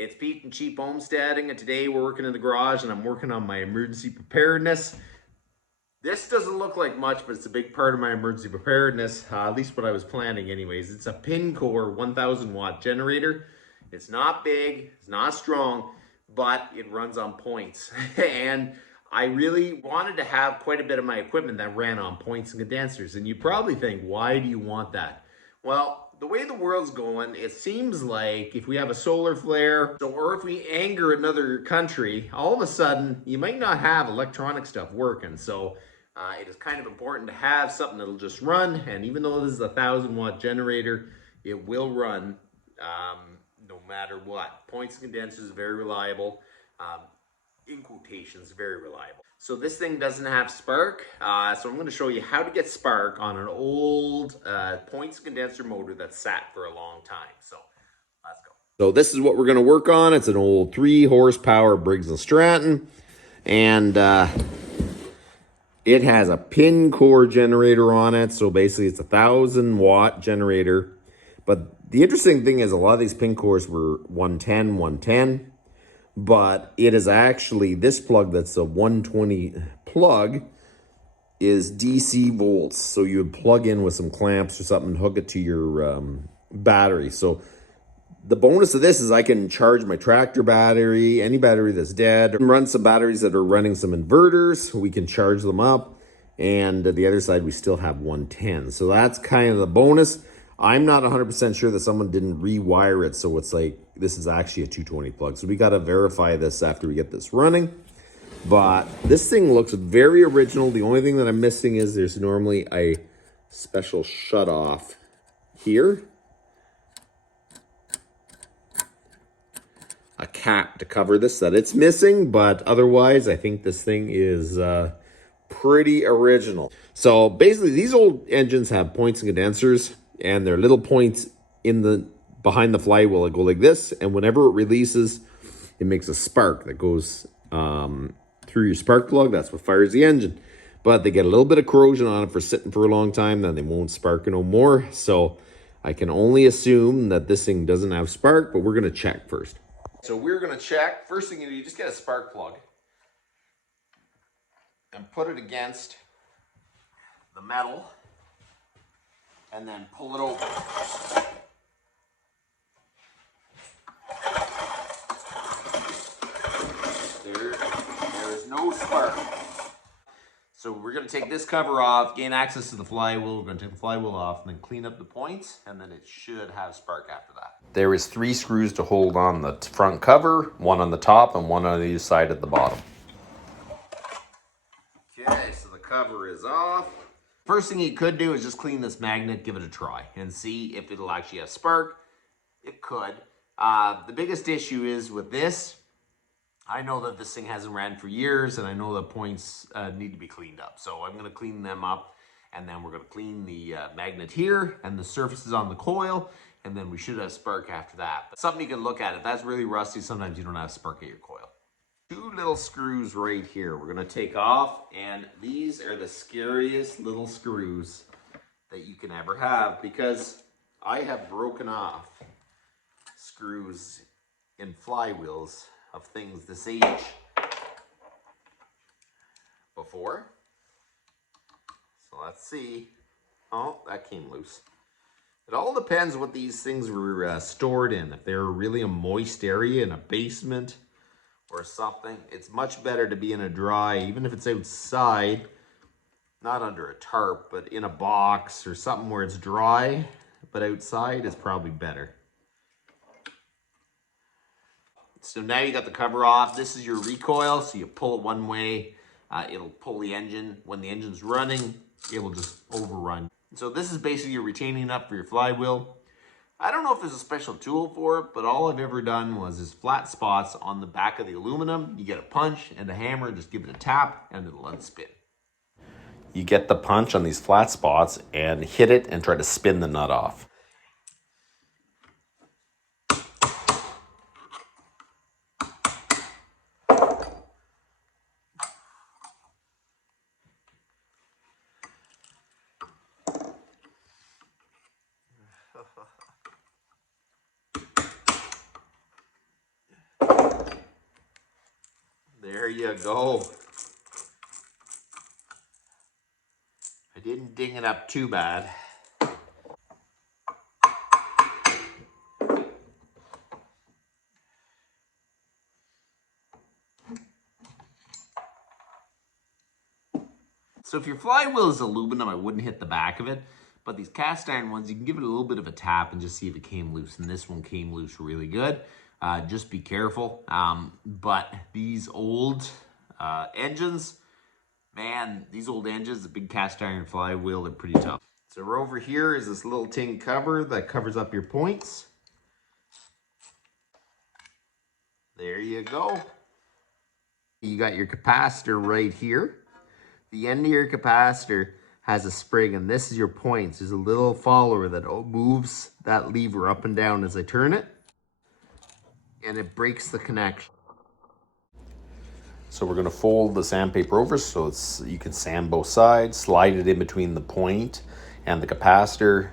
It's Pete and Cheap Homesteading, and today we're working in the garage and I'm working on my emergency preparedness. This doesn't look like much, but it's a big part of my emergency preparedness, at least what I was planning anyways. It's a Pincor 1000 watt generator. It's not big, it's not strong, but it runs on points. And I really wanted to have quite a bit of my equipment that ran on points and condensers. And you probably think, why do you want that? Well, the way the world's going, it seems like if we have a solar flare or if we anger another country, all of a sudden you might not have electronic stuff working. So it is kind of important to have something that'll just run. And even though this is a 1000 watt generator, it will run no matter what. Points and condensers is very reliable. In quotations, very reliable. So this thing doesn't have spark, so I'm going to show you how to get spark on an old points condenser motor that's sat for a long time. So let's go. So this is what we're going to work on. It's an old 3 horsepower Briggs & Stratton, and it has a Pincor generator on it. So basically it's a 1000 watt generator. But the interesting thing is a lot of these Pincors were 110. But it is actually, this plug that's a 120 plug is DC volts. So you would plug in with some clamps or something, hook it to your battery. So the bonus of this is I can charge my tractor battery, any battery that's dead, run some batteries that are running some inverters. We can charge them up. And the other side, we still have 110. So that's kind of the bonus. I'm not 100% sure that someone didn't rewire it, so it's like this is actually a 220 plug. So we got to verify this after we get this running. But this thing looks very original. The only thing that I'm missing is there's normally a special shut-off here. A cap to cover this that it's missing, but otherwise I think this thing is pretty original. So basically these old engines have points and condensers, and there are little points in the behind the flywheel that go like this, and whenever it releases, it makes a spark that goes through your spark plug. That's what fires the engine. But they get a little bit of corrosion on it for sitting for a long time, then they won't spark no more. So I can only assume that this thing doesn't have spark, but we're going to check first. So we're going to check. First thing you do, you just get a spark plug and put it against the metal, and then pull it over. There is no spark. So we're going to take this cover off, gain access to the flywheel. We're going to take the flywheel off and then clean up the points, and then it should have spark after that. There is 3 screws to hold on the front cover, one on the top and one on either side at the bottom. Okay, so the cover is off. First thing you could do is just clean this magnet, give it a try, and see if it'll actually have spark. It could. The biggest issue is with this, I know that this thing hasn't ran for years, and I know the points need to be cleaned up. So I'm going to clean them up, and then we're going to clean the magnet here and the surfaces on the coil, and then we should have spark after that. But something you can look at. If that's really rusty, sometimes you don't have spark at your coil. 2 little screws right here we're going to take off, and these are the scariest little screws that you can ever have, because I have broken off screws in flywheels of things this age before. So let's see. Oh, that came loose. It all depends what these things were stored in. If they're really a moist area in a basement or something, it's much better to be in a dry, even if it's outside, not under a tarp, but in a box or something where it's dry, but outside is probably better. So now you got the cover off. This is your recoil, so you pull it one way, it'll pull the engine. When the engine's running, it will just overrun. So this is basically your retaining nut for your flywheel. I don't know if there's a special tool for it, but all I've ever done was is flat spots on the back of the aluminum. You get a punch and a hammer, and just give it a tap, and it'll unspin. You get the punch on these flat spots and hit it and try to spin the nut off. you go. I didn't ding it up too bad. So if your flywheel is aluminum, I wouldn't hit the back of it. But these cast iron ones, you can give it a little bit of a tap and just see if it came loose. And this one came loose really good. Just be careful. But these old engines, man, these old engines, the big cast iron flywheel, they're pretty tough. So over here is this little tin cover that covers up your points. There you go. You got your capacitor right here. The end of your capacitor has a spring, and this is your points. There's a little follower that moves that lever up and down as I turn it, and it breaks the connection. So we're going to fold the sandpaper over so you can sand both sides, slide it in between the point and the capacitor,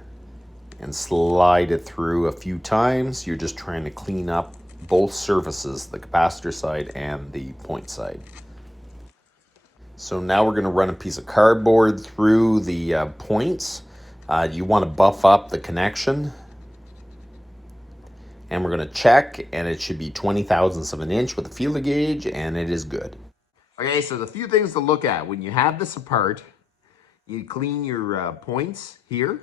and slide it through a few times. You're just trying to clean up both surfaces, the capacitor side and the point side. So now we're going to run a piece of cardboard through the points. You want to buff up the connection. And we're going to check, and it should be 20 thousandths of an inch with a feeler gauge, and it is good. Okay, so the few things to look at. When you have this apart, you clean your points here,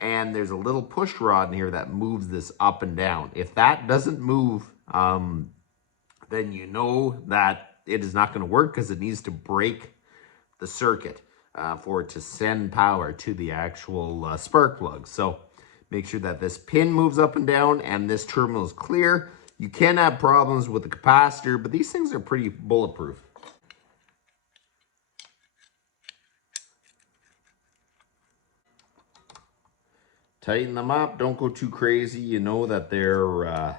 and there's a little push rod in here that moves this up and down. If that doesn't move, then you know that it is not going to work because it needs to break the circuit for it to send power to the actual spark plug. So make sure that this pin moves up and down and this terminal is clear. You can have problems with the capacitor, but these things are pretty bulletproof. Tighten them up. Don't go too crazy. You know that they're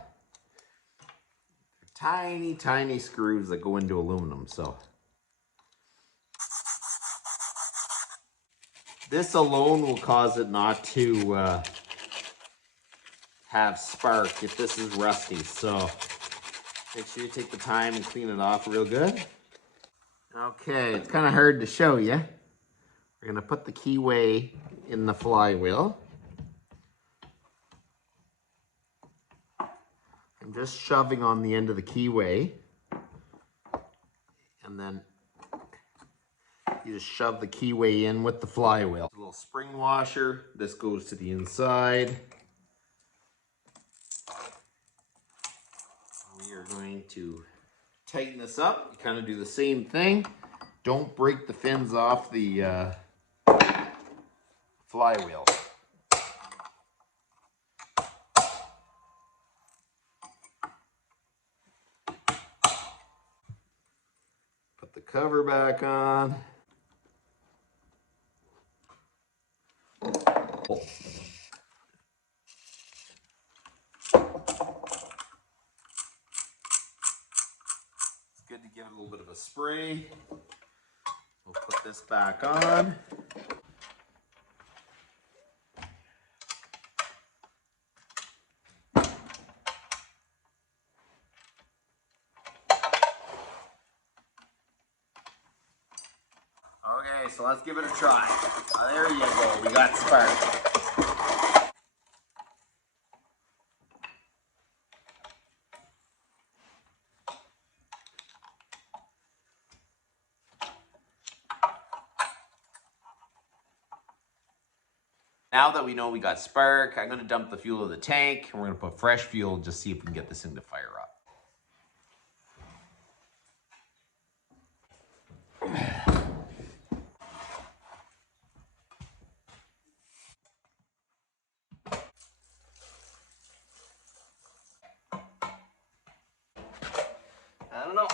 tiny, tiny screws that go into aluminum. So this alone will cause it not to have spark if this is rusty. So make sure you take the time and clean it off real good. Okay, it's kind of hard to show you. We're going to put the keyway in the flywheel. I'm just shoving on the end of the keyway. And then you just shove the keyway in with the flywheel. A little spring washer. This goes to the inside. We are going to tighten this up. You kind of do the same thing. Don't break the fins off the flywheel. Put the cover back on. It's good to give it a little bit of a spray. We'll put this back on. Okay, so let's give it a try. There you go, we got spark. Now that we know we got spark, I'm gonna dump the fuel in the tank and we're gonna put fresh fuel just see if we can get this thing to fire up. I don't know.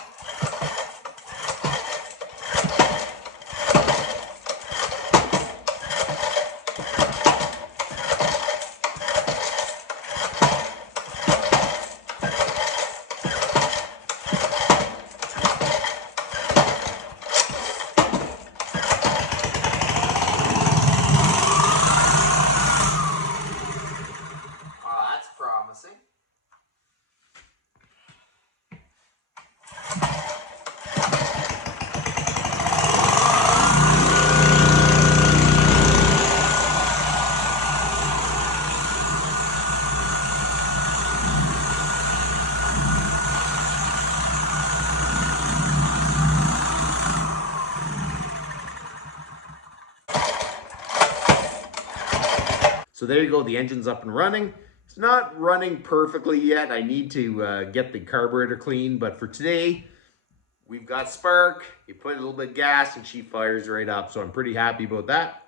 That's promising. So there you go, the engine's up and running. It's not running perfectly yet. I need to get the carburetor clean, but for today, we've got spark. You put a little bit of gas and she fires right up. So I'm pretty happy about that.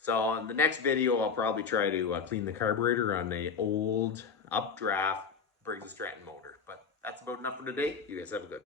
So in the next video, I'll probably try to clean the carburetor on a old updraft Briggs & Stratton motor. But that's about enough for today. You guys have a good